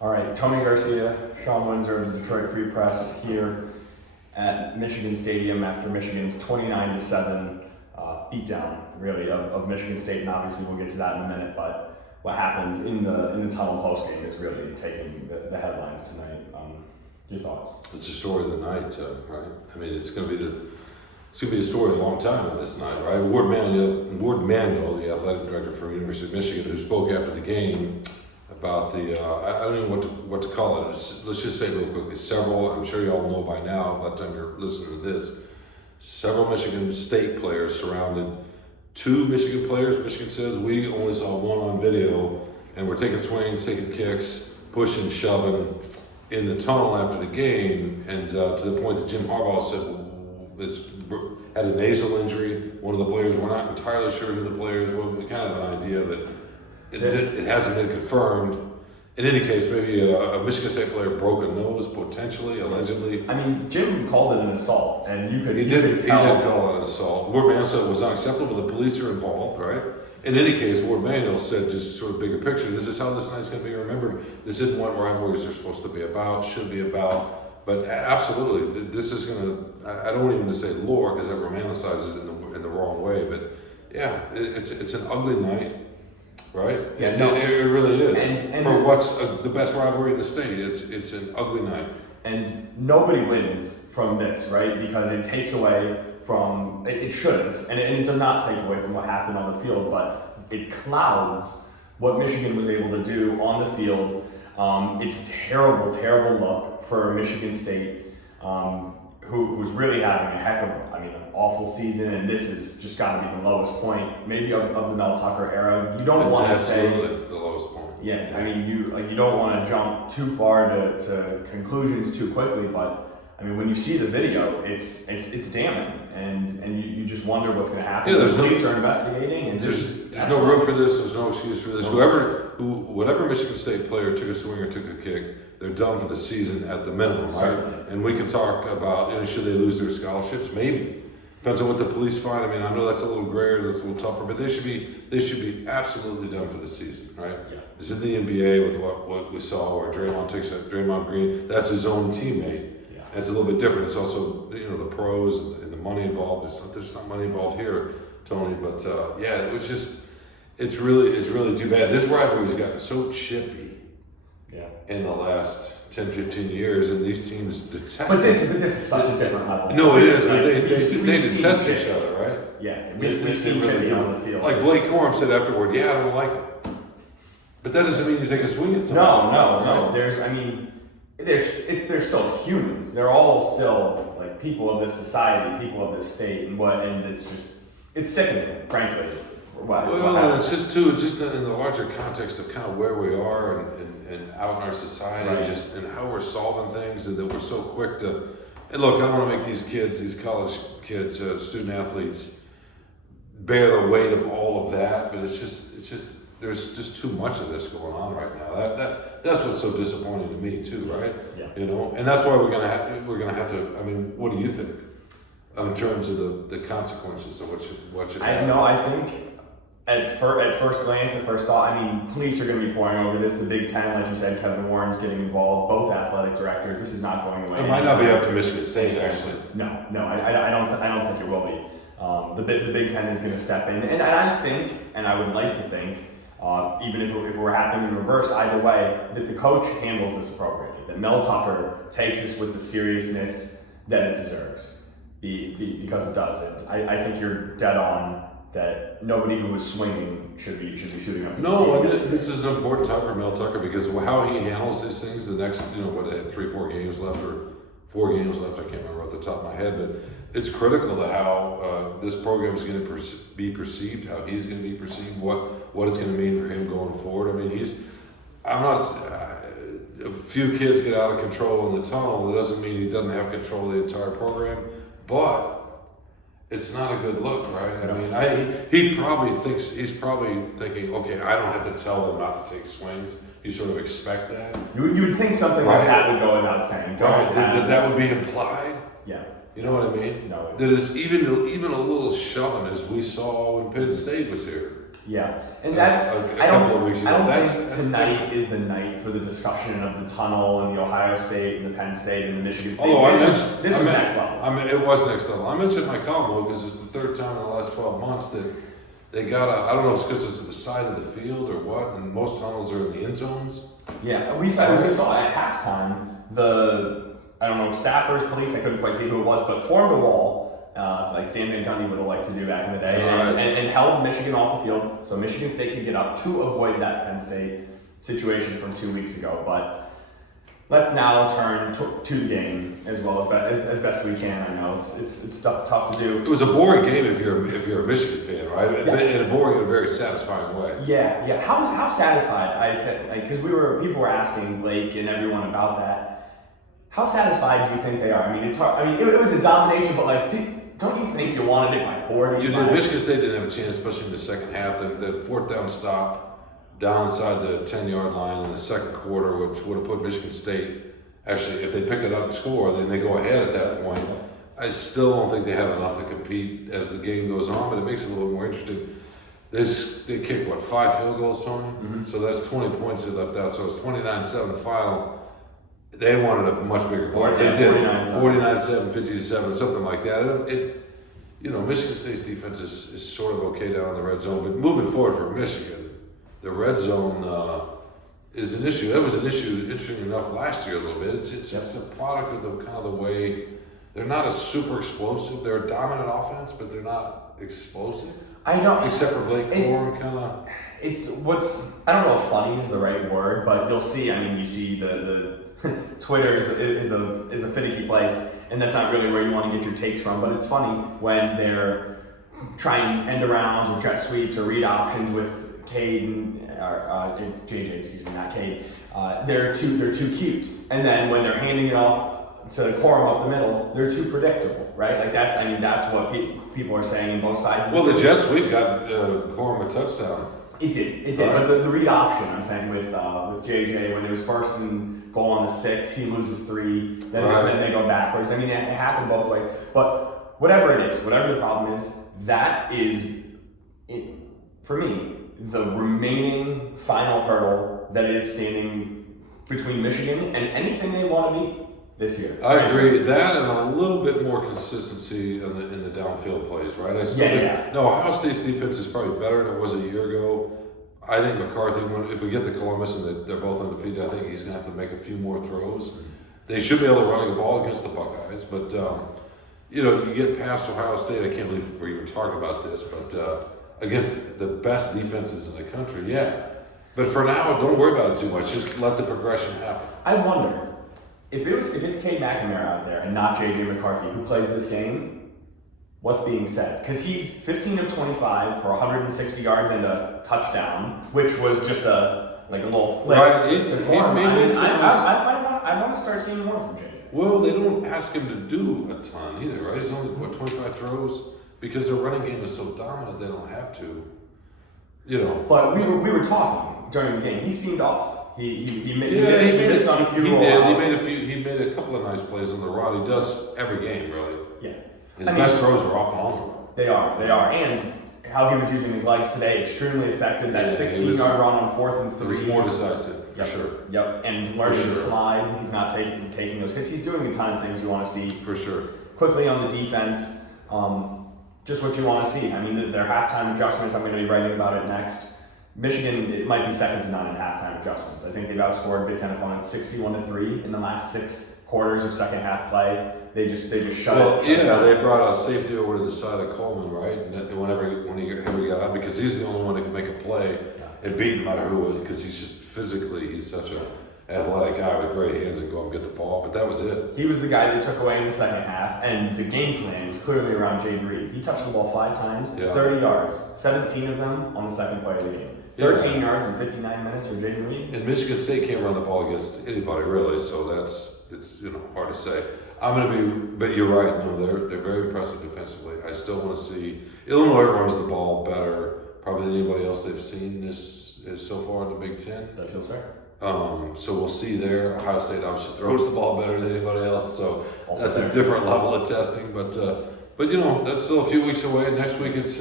All right, Tony Garcia, Shawn Windsor of the Detroit Free Press here at Michigan Stadium after Michigan's 29-7 beatdown, really, of Michigan State, and obviously we'll get to that in a minute. But what happened in the tunnel postgame is really taking the headlines tonight. Your thoughts? It's a story of the night, right? I mean, it's going to be a story of a long time on this night, right? Ward Manuel, the athletic director for University of Michigan, who spoke after the game about the, I don't even know what to call it. Let's just say real quickly, I'm sure you all know by now, by the time you're listening to this, several Michigan State players surrounded two Michigan players. Michigan says we only saw one on video, and we're taking swings, taking kicks, pushing, shoving in the tunnel after the game, and to the point that Jim Harbaugh said had a nasal injury. One of the players, we're not entirely sure who the players were. We kind of have an idea that it hasn't been confirmed. In any case, maybe a Michigan State player broke a nose, potentially, allegedly. I mean, Jim called it an assault, and you could He did call it an assault. Ward Manuel said it was unacceptable. The police are involved, right? In any case, Ward Manuel said, just sort of bigger picture, this is how this night's going to be remembered. This isn't what rivalries are supposed to be about, should be about. But absolutely, this is going to, I don't even say lore, because that romanticizes it in the wrong way. But yeah, it's an ugly night. Right? Yeah, it really is. And for what's the best rivalry in the state, it's an ugly night. And nobody wins from this, right? Because it takes away from, it shouldn't, and it does not take away from what happened on the field, but it clouds what Michigan was able to do on the field. It's a terrible, terrible look for Michigan State, who's really having a heck of, an awful season, and this has just got to be the lowest point, maybe of the Mel Tucker era. You don't want to say the lowest point. Yeah, I mean, you don't want to jump too far to conclusions too quickly, but I mean, when you see the video, it's damning, and you just wonder what's going to happen. Yeah, the police are investigating, and there's no room for this. There's no excuse for this. Whatever Michigan State player took a swing or took a kick, they're done for the season at the minimum, right? Certainly. And we can talk about, should they lose their scholarships? Maybe. Depends on what the police find. I mean, I know that's a little grayer, that's a little tougher, but they should be absolutely done for the season, right? Yeah. It's in the NBA with what we saw where Draymond Green, that's his own teammate. Yeah. And it's a little bit different. It's also, the pros and the money involved. There's not money involved here, Tony, but it's really too bad. This rivalry's gotten so chippy in the last 10, 15 years, and these teams detest. But this is such a different level. No, it is. But they detest each other, right? Yeah, we've seen Chippy on the field. Like Blake Corum said afterward, I don't like him. But that doesn't mean you take a swing at someone. No. They're still humans. They're all still like people of this society, people of this state, and it's sickening, frankly. It's just in the larger context of kind of where we are and out in our society, right. and how we're solving things, and that we're so quick to. And look, I don't want to make these college kids, student athletes, bear the weight of all of that. But it's just there's just too much of this going on right now. That's what's so disappointing to me too, right? Yeah. And that's why we're gonna have to. I mean, what do you think in terms of the consequences of what should happen? I think. At first glance, at first thought, police are going to be pouring over this. The Big Ten, like you said, Kevin Warren's getting involved. Both athletic directors. This is not going away. It might not be up to Michigan State, actually. No, I don't think it will be. The Big Ten is going to step in, and I think, and I would like to think, even if it were happening in reverse, either way, that the coach handles this appropriately. That Mel Tucker takes this with the seriousness that it deserves, because it does. I think you're dead on. That nobody who was swinging should be suiting up. No, this is an important time for Mel Tucker because how he handles these things. The next, they had 3-4 games left or 4 games left. I can't remember off the top of my head, but it's critical to how this program is going to be perceived, how he's going to be perceived, what it's going to mean for him going forward. A few kids get out of control in the tunnel. That doesn't mean he doesn't have control of the entire program, but it's not a good look, right? He's probably thinking, okay, I don't have to tell them not to take swings. You sort of expect that. You would think something like that would go without saying. That would be implied. Yeah. You know what I mean? No. That is even a little shoving as we saw when Penn State was here. Yeah, and that's a couple of weeks ago. I don't That's think tonight is the night for the discussion of the tunnel and the Ohio State and the Penn State and the Michigan State. Although this was next level. I mean, it was next level. I mentioned my column because it's the third time in the last 12 months that they got I don't know if it's because it's at the side of the field or what, and most tunnels are in the end zones. Yeah, we saw at halftime I don't know, staffers, police, I couldn't quite see who it was, but formed a wall. Like Stan Van Gundy would have liked to do back in the day, and held Michigan off the field so Michigan State could get up to avoid that Penn State situation from 2 weeks ago. But let's now turn to the game as well as best we can. I know it's tough to do. It was a boring game if you're a Michigan fan, right? Yeah. And boring in a very satisfying way. Yeah. How satisfied? Because people were asking Blake and everyone about that. How satisfied do you think they are? I mean, it's hard. I mean, it was a domination, but like. Don't you think you wanted it by 40? Michigan State didn't have a chance, especially in the second half. The fourth down stop down inside the 10-yard line in the second quarter, which would have put Michigan State, actually, if they pick it up and score, then they go ahead at that point. I still don't think they have enough to compete as the game goes on, but it makes it a little more interesting. They kicked, 5 field goals, Tony? Mm-hmm. So that's 20 points they left out. So it's 29-7 final. They wanted a much bigger point. They did 49-7, 50-7, something like that. Michigan State's defense is sort of okay down in the red zone, but moving forward for Michigan, the red zone is an issue. That was an issue, interesting enough, last year a little bit. It's a product of the kind of the way they're not as super explosive. They're a dominant offense, but they're not explosive. I don't. Except for Blake Corum, kind of. I don't know if funny is the right word, but you'll see. I mean, you see the Twitter is a finicky place, and that's not really where you want to get your takes from. But it's funny when they're trying end arounds or jet sweeps or read options with Cade or JJ, excuse me, not Cade. They're too cute, and then when they're handing it off to Corum up the middle, they're too predictable, right? Like that's what people are saying in both sides. Of the jet sweep got Corum a touchdown. It did. But the read option, I'm saying with JJ, when it was first and goal on the 6, he loses 3, then they go backwards. I mean, it happened both ways. But whatever it is, whatever the problem is, that is it for me the remaining final hurdle that is standing between Michigan and anything they want to be this year. I agree. That and a little bit more consistency in the downfield plays, right? Ohio State's defense is probably better than it was a year ago. I think McCarthy, if we get to Columbus and they're both undefeated, I think he's going to have to make a few more throws. They should be able to run the ball against the Buckeyes, but you get past Ohio State. I can't believe we're even talking about this, but against the best defenses in the country, yeah. But for now, don't worry about it too much. Just let the progression happen. I wonder. If it's Cade McNamara out there and not J.J. McCarthy who plays this game, what's being said? Because he's 15 of 25 for 160 yards and a touchdown, which was just a little flip to Corum. I want to start seeing more from J.J. Well, they don't ask him to do a ton either, right? He's only 25 throws because their running game is so dominant they don't have to. But we were talking during the game. He seemed off. He missed on a few rollouts. He made a couple of nice plays on the run. He does every game, really. Yeah. His best throws are off and on the run. They are. And how he was using his legs today, extremely effective. That 16-yard run on 4th and 3. He was more decisive, for sure. Yep. And learning to slide. He's not taking those hits. He's doing a ton of things you want to see. For sure. Quickly on the defense, just what you want to see. I mean, their halftime adjustments, I'm going to be writing about it next. Michigan, it might be second to none in halftime adjustments. I think they've outscored Big Ten opponents 61-3 in the last 6 quarters of second half play. They just shut it. They brought out safety over to the side of Coleman, right? And when he got out, because he's the only one that can make a play and beat no matter who it is, because he's just physically, he's such an athletic guy with great hands and go and get the ball. But that was it. He was the guy that took away in the second half, and the game plan was clearly around Jaden Reed. He touched the ball 5 times, 30 yards, 17 of them on the second play of the game. 13 yards in 59 minutes for Jaden Reed. And Michigan State can't run the ball against anybody really, so it's hard to say. But you're right. No, they're very impressive defensively. I still want to see Illinois runs the ball better, probably than anybody else they've seen this so far in the Big Ten. That feels fair. So we'll see there. Ohio State obviously throws the ball better than anybody else, so that's a different level of testing. But that's still a few weeks away. Next week it's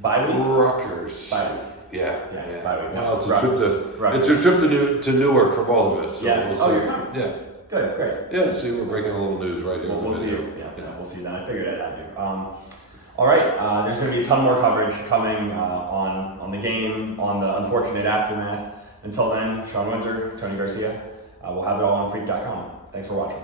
Bye week? Rutgers. Bye week. Yeah. Bye week. Well, it's a Rutgers. trip to Newark for both of us. So Yes. we'll see. You're coming? Yeah. Good, great. Yeah, see, we're breaking a little news right here. We'll see you. Yeah, we'll see you then. I figured I'd have you. All right, there's going to be a ton more coverage coming on the game, on the unfortunate aftermath. Until then, Shawn Windsor, Tony Garcia. We'll have it all on freak.com. Thanks for watching.